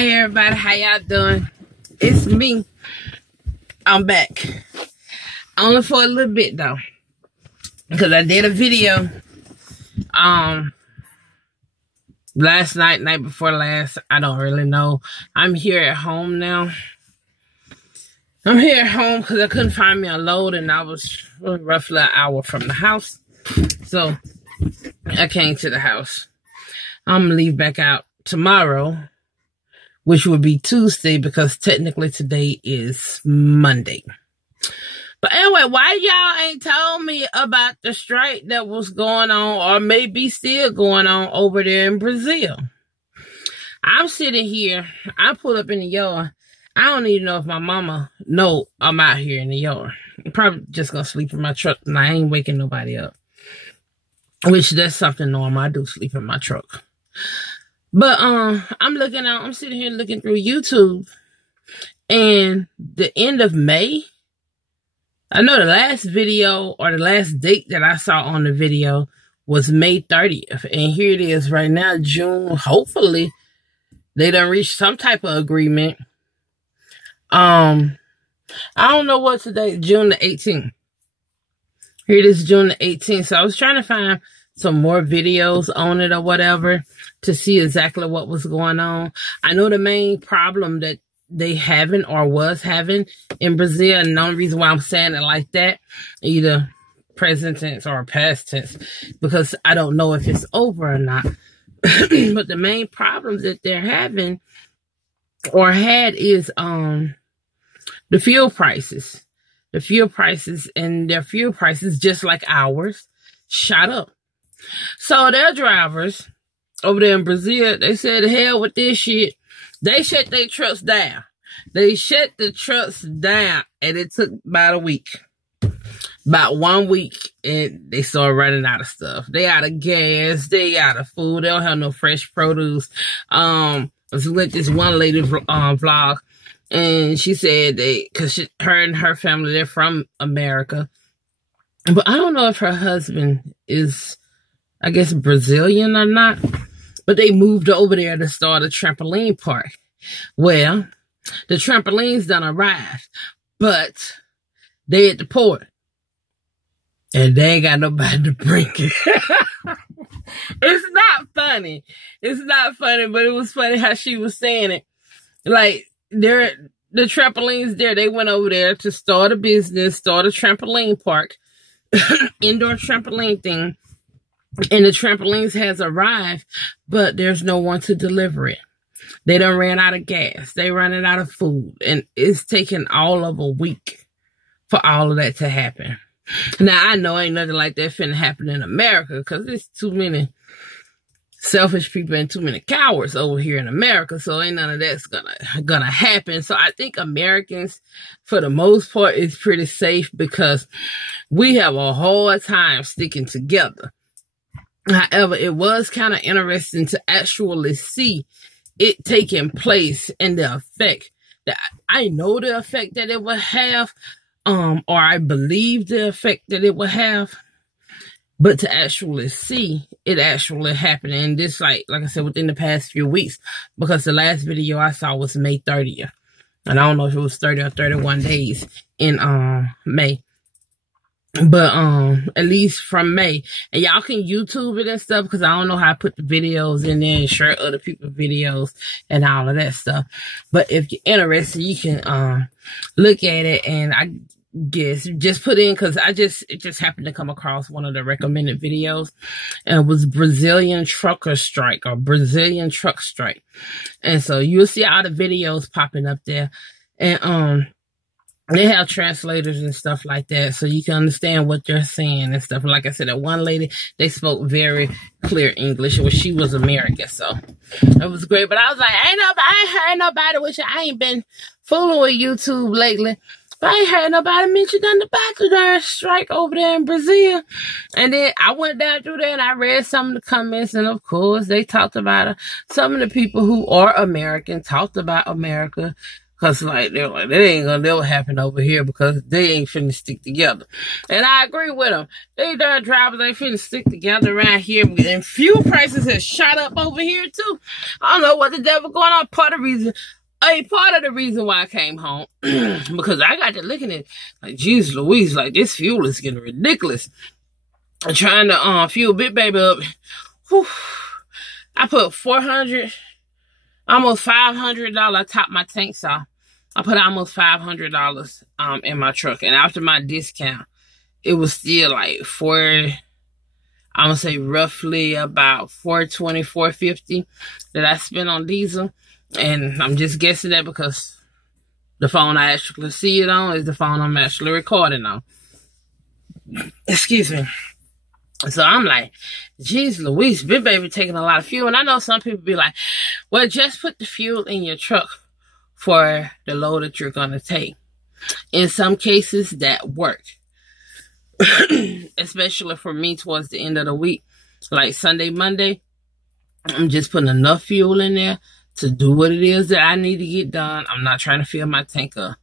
Hey everybody, how y'all doing? It's me. I'm back. Only for a little bit though. Because I did a video last night before last. I don't really know. I'm here at home now. I'm here at home because I couldn't find me a load and I was roughly an hour from the house. So I came to the house. I'm gonna leave back out tomorrow, which would be Tuesday because technically today is Monday. But anyway, why y'all ain't told me about the strike that was going on or maybe still going on over there in Brazil? I'm sitting here. I pulled up in the yard. I don't even know if my mama know I'm out here in the yard. I'm probably just going to sleep in my truck and I ain't waking nobody up. Which that's something normal. I do sleep in my truck. But I'm sitting here looking through YouTube, and the end of May, I know the last video or the last date that I saw on the video was May 30th. And here it is right now, June. Hopefully they done reached some type of agreement. I don't know what today, June the 18th. Here it is, June the 18th. So I was trying to find some more videos on it or whatever to see exactly what was going on. I know the main problem that they having or was having in Brazil, and the only reason why I'm saying it like that, either present tense or past tense, because I don't know if it's over or not. But the main problems that they're having or had is the fuel prices. The fuel prices, and their fuel prices, just like ours, shot up. So their drivers over there in Brazil, they said, hell with this shit. They shut their trucks down. They shut the trucks down, and it took about a week. About 1 week, and they started running out of stuff. They out of gas. They out of food. They don't have no fresh produce. I was looking at this one lady vlog, and she said because her and her family, they're from America. But I don't know if her husband is, I guess, Brazilian or not. But they moved over there to start a trampoline park. Well, the trampolines done arrived, but they at the port. And they ain't got nobody to bring it. It's not funny. It's not funny, but it was funny how she was saying it. Like, the trampolines there, they went over there to start a business, start a trampoline park, indoor trampoline thing. And the trampolines has arrived, but there's no one to deliver it. They done ran out of gas. They running out of food. And it's taken all of a week for all of that to happen. Now, I know ain't nothing like that finna happen in America because there's too many selfish people and too many cowards over here in America. So ain't none of that's gonna happen. So I think Americans, for the most part, is pretty safe because we have a hard time sticking together. However, it was kind of interesting to actually see it taking place and the effect that I know the effect that it would have, or I believe the effect that it would have, but to actually see it actually happening. And this, like I said, within the past few weeks, because the last video I saw was May 30th. And I don't know if it was 30 or 31 days in May. But at least from May. And y'all can YouTube it and stuff because I don't know how to put the videos in there and share other people's videos and all of that stuff. But if you're interested, you can look at it, and I guess just put in, because it just happened to come across one of the recommended videos, and it was Brazilian trucker strike or Brazilian truck strike. And so you'll see all the videos popping up there. And they have translators and stuff like that, so you can understand what they're saying and stuff. And like I said, that one lady, they spoke very clear English. She was American, so it was great. But I was like, I ain't heard nobody, which I ain't been fooling with YouTube lately. But I ain't heard nobody mention nothing about the strike over there in Brazil. And then I went down through there and I read some of the comments, and of course they talked about it. Some of the people who are American talked about America, Cause like they're like, that ain't gonna never happen over here because they ain't finna stick together. And I agree with them. They darn drivers ain't finna stick together around here. And fuel prices have shot up over here too. I don't know what the devil going on. Part of the reason why I came home, because I got to looking at like, geez Louise, like this fuel is getting ridiculous. I'm trying to fuel Big Baby up. Whew. I put $400, almost $500. I topped my tanks off. I put almost $500 in my truck, and after my discount, it was still like I'm gonna say roughly about $420, $450 that I spent on diesel. And I'm just guessing that because the phone I actually see it on is the phone I'm actually recording on. Excuse me. So I'm like, geez Louise, Big Baby taking a lot of fuel. And I know some people be like, well, just put the fuel in your truck for the load that you're going to take. In some cases, that worked. Especially for me towards the end of the week. Like Sunday, Monday, I'm just putting enough fuel in there to do what it is that I need to get done. I'm not trying to fill my tank up.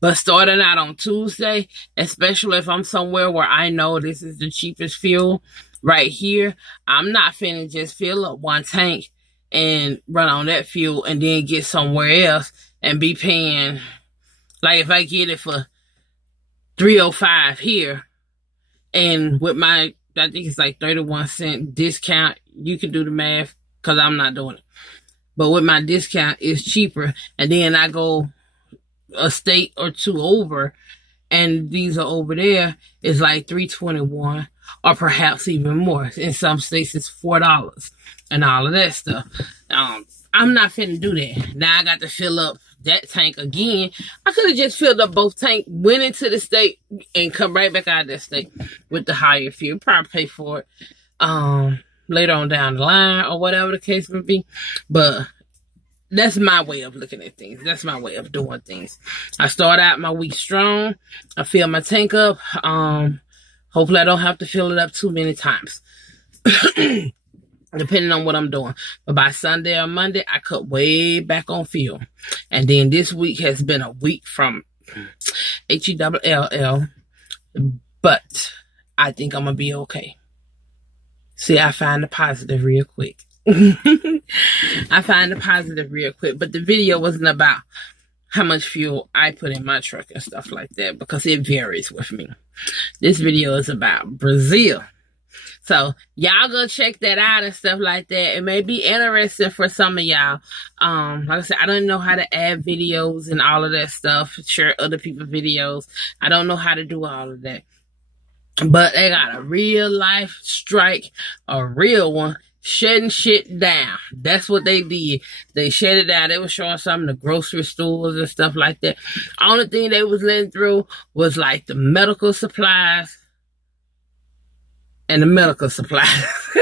But starting out on Tuesday, especially if I'm somewhere where I know this is the cheapest fuel right here, I'm not finna just fill up one tank and run on that fuel and then get somewhere else and be paying, like if I get it for $3.05 here, and with my, I think it's like 31-cent discount, you can do the math because I'm not doing it. But with my discount, it's cheaper. And then I go a state or two over, and these are over there, it's like $3.21 or perhaps even more. In some states, it's $4 and all of that stuff. I'm not finna do that. Now I got to fill up that tank again. I could have just filled up both tanks, went into the state, and come right back out of that state with the higher fuel. Probably pay for it later on down the line or whatever the case may be. But that's my way of looking at things. That's my way of doing things. I start out my week strong. I fill my tank up. Hopefully I don't have to fill it up too many times. Depending on what I'm doing. But by Sunday or Monday, I cut way back on fuel. And then this week has been a week from HELL. But I think I'm going to be okay. See, I find the positive real quick. I find the positive real quick. But the video wasn't about how much fuel I put in my truck and stuff like that, because it varies with me. This video is about Brazil. So y'all go check that out and stuff like that. It may be interesting for some of y'all. Like I said, I don't know how to add videos and all of that stuff, share other people's videos. I don't know how to do all of that. But they got a real life strike, a real one, shutting shit down. That's what they did. They shut it down. They were showing some of the grocery stores and stuff like that. Only thing they was letting through was like the medical supplies and the medical supplies.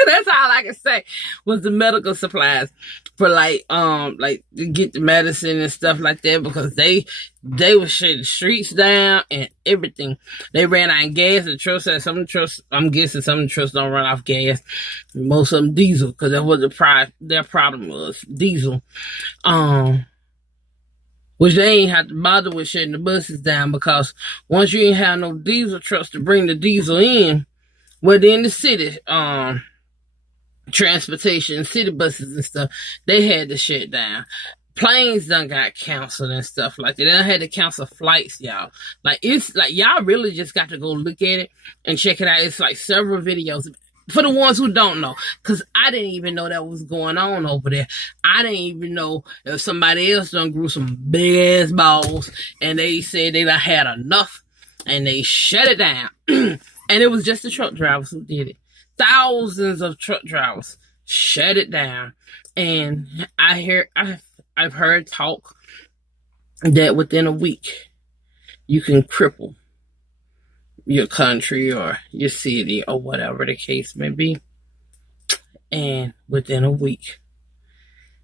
That's all I can say was the medical supplies for like to get the medicine and stuff like that, because they were shutting streets down and everything. They ran out of gas. The trucks said some of the trucks, I'm guessing some of the trucks don't run off gas. Most of them diesel, because that's what their problem was, diesel. Which they ain't have to bother with shutting the buses down, because once you ain't have no diesel trucks to bring the diesel in, within the city, transportation, city buses and stuff, they had to shut down. Planes done got canceled and stuff like that. They done had to cancel flights, y'all. Like, it's like, y'all really just got to go look at it and check it out. It's like several videos for the ones who don't know, because I didn't even know that was going on over there. I didn't even know if somebody else done grew some big ass balls and they said they done had enough and they shut it down. And it was just the truck drivers who did it. Thousands of truck drivers shut it down. And I've heard talk that within a week, you can cripple your country or your city or whatever the case may be. And within a week.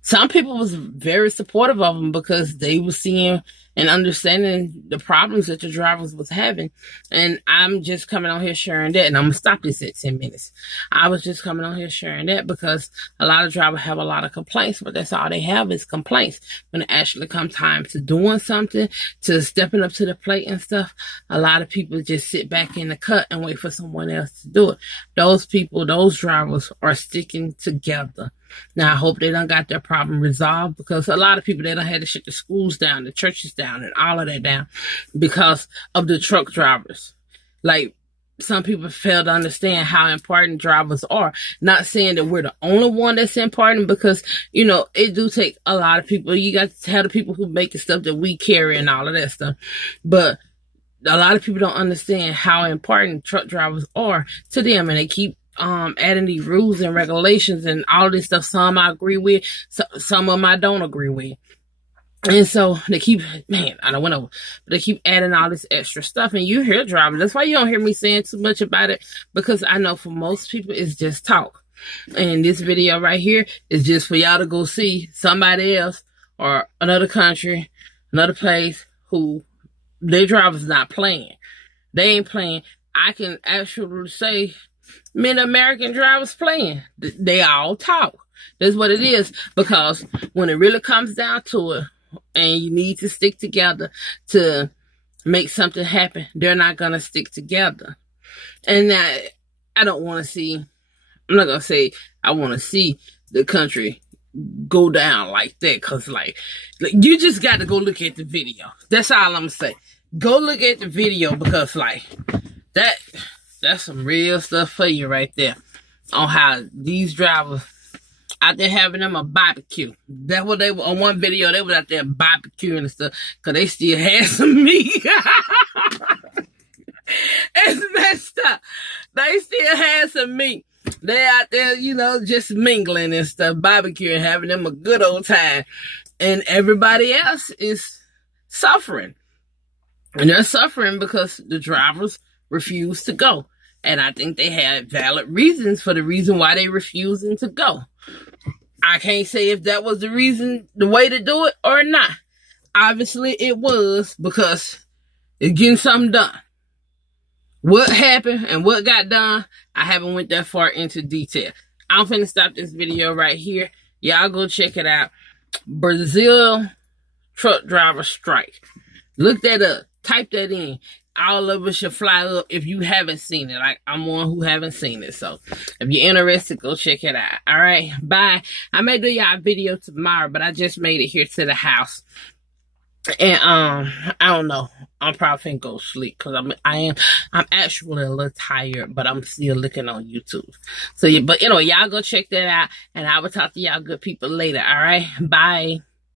some people was very supportive of them because they were seeing and understanding the problems that the drivers was having. And I'm just coming on here sharing that. And I'm going to stop this at 10 minutes. I was just coming on here sharing that because a lot of drivers have a lot of complaints, but that's all they have is complaints. When it actually comes time to doing something, to stepping up to the plate and stuff, a lot of people just sit back in the cut and wait for someone else to do it. Those people, those drivers are sticking together. Now, I hope they done got their problem resolved, because a lot of people, they done had to shut the schools down, the churches down, and all of that down because of the truck drivers. Like, some people fail to understand how important drivers are. Not saying that we're the only one that's important, because, you know, it do take a lot of people. You got to have the people who make the stuff that we carry and all of that stuff. But a lot of people don't understand how important truck drivers are to them, and they keep adding these rules and regulations and all this stuff. Some I agree with, some of them I don't agree with. And so they keep, man, I don't went over, but they keep adding all this extra stuff. And you hear drivers. That's why you don't hear me saying too much about it, because I know for most people it's just talk. And this video right here is just for y'all to go see somebody else or another country, another place who their drivers not playing. They ain't playing. I can actually say many American drivers playing. They all talk. That's what it is. Because when it really comes down to it, and you need to stick together to make something happen, they're not going to stick together. And I don't want to see, I'm not going to say I want to see the country go down like that. Because, like, you just got to go look at the video. That's all I'm going to say. Go look at the video, because, like, that's some real stuff for you right there. On how these drivers out there having them a barbecue. That's what they were on one video. They was out there barbecuing and stuff, because they still had some meat. It's messed up. They still had some meat. They out there, you know, just mingling and stuff, barbecuing, having them a good old time. And everybody else is suffering. And they're suffering because the drivers refuse to go. And I think they had valid reasons for the reason why they refusing to go. I can't say if that was the reason, the way to do it or not. Obviously it was, because it's getting something done. What happened and what got done, I haven't went that far into detail. I'm finna stop this video right here. Y'all go check it out. Brazil truck driver strike. Look that up. Type that in. All of us should fly up if you haven't seen it. Like, I'm one who haven't seen it. So, if you're interested, go check it out. All right, bye. I may do y'all a video tomorrow, but I just made it here to the house. And, I don't know. I'm probably finna go sleep, because I'm actually a little tired, but I'm still looking on YouTube. So, yeah, but, you know, y'all go check that out, and I will talk to y'all good people later. All right, bye.